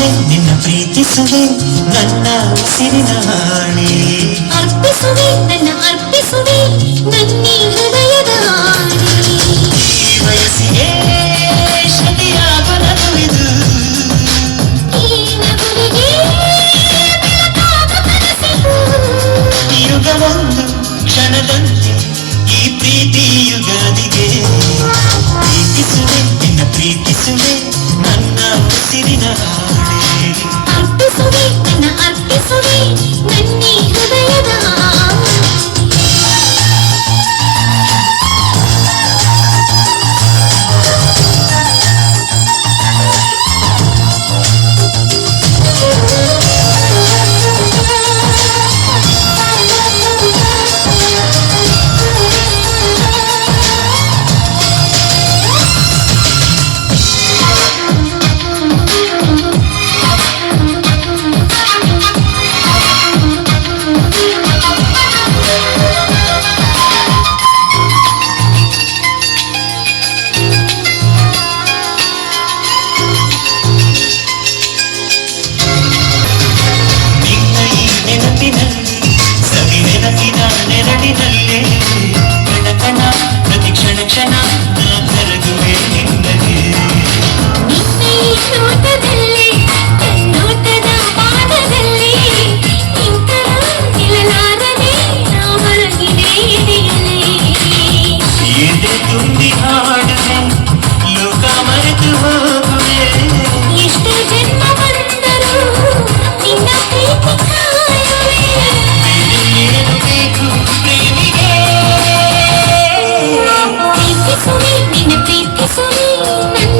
ಅರ್ಪಿಸುವೆ ನಿನ್ನ ಪ್ರೀತಿಸುವೆ ನನ್ನ ಉಸಿರಿನ ಹಾಣೆ ಅರ್ಪಿಸುವೆ ನನ್ನ ಅರ್ಪಿಸುವೆ ನನ್ನಿ ಹೃದಯದ ಹಾಣೆ ಈ ವಯಸ್ಸಿಗೆ ಶ್ರುತಿಯಾಗು ನಗುವಿದು ಈ ನಗುವಿಗೆ ಬೆಳಕಾದ ಕನಸಿದು ಯುಗವೊಂದು ಕ್ಷಣದಂತೆ ಈ ಪ್ರೀತಿ ಯುಗಾದಿಗೆ ಪ್ರೀತಿಸುವೆ ನಿನ್ನ ಪ್ರೀತಿಸುವೆ ನನ್ನ ಉಸಿರಿನ ಹಾಣೆ ಅರ್ಪಿಸುವೆ ನನ್ನ ಅರ್ಪಿಸುವೆ ನನ್ನಿ ಹೃದಯದ ಹಾಣೆ ನಿನ್ನ ಈ ನೆನಪಿನಲ್ಲಿ ಸವಿ ನೆನಪಿನ ನೆರಳಿನಲ್ಲೇ ಕಣ ಪ್ರತಿ ಕ್ಷಣ ಕ್ಷಣ ನಾ ಕರಗುವೆ ನಿನ್ನಗೆ ನಿನ್ನ ಈ ನೋಟದಲ್ಲಿ ಕಣ್ಣೋಟದ ಪಾದದಲ್ಲಿ ನಿಂತರ ನಿಲ್ಲಲಾರದೆ ನಾ ಹೊರಗಿದೆ ಎದೆಯಲೇ ಎದೆ ತುಂಬಿ ಹಾಡುವೆ ಲೋಕ ಮರೆತು ಹೋಗುವೆ ಎಷ್ಟು ಜನ್ಮ ಬಂದರೂ ನಿನ್ನ ಪ್ರೀತಿ ಕಾಯುವೆ ಏನು ಬೇಕು ಪ್ರೇಮಿಗೆ ಪ್ರೀತಿಸುವೆ ನಿನ್ನ ಪ್ರೀತಿಸುವೆ ನನ್ನ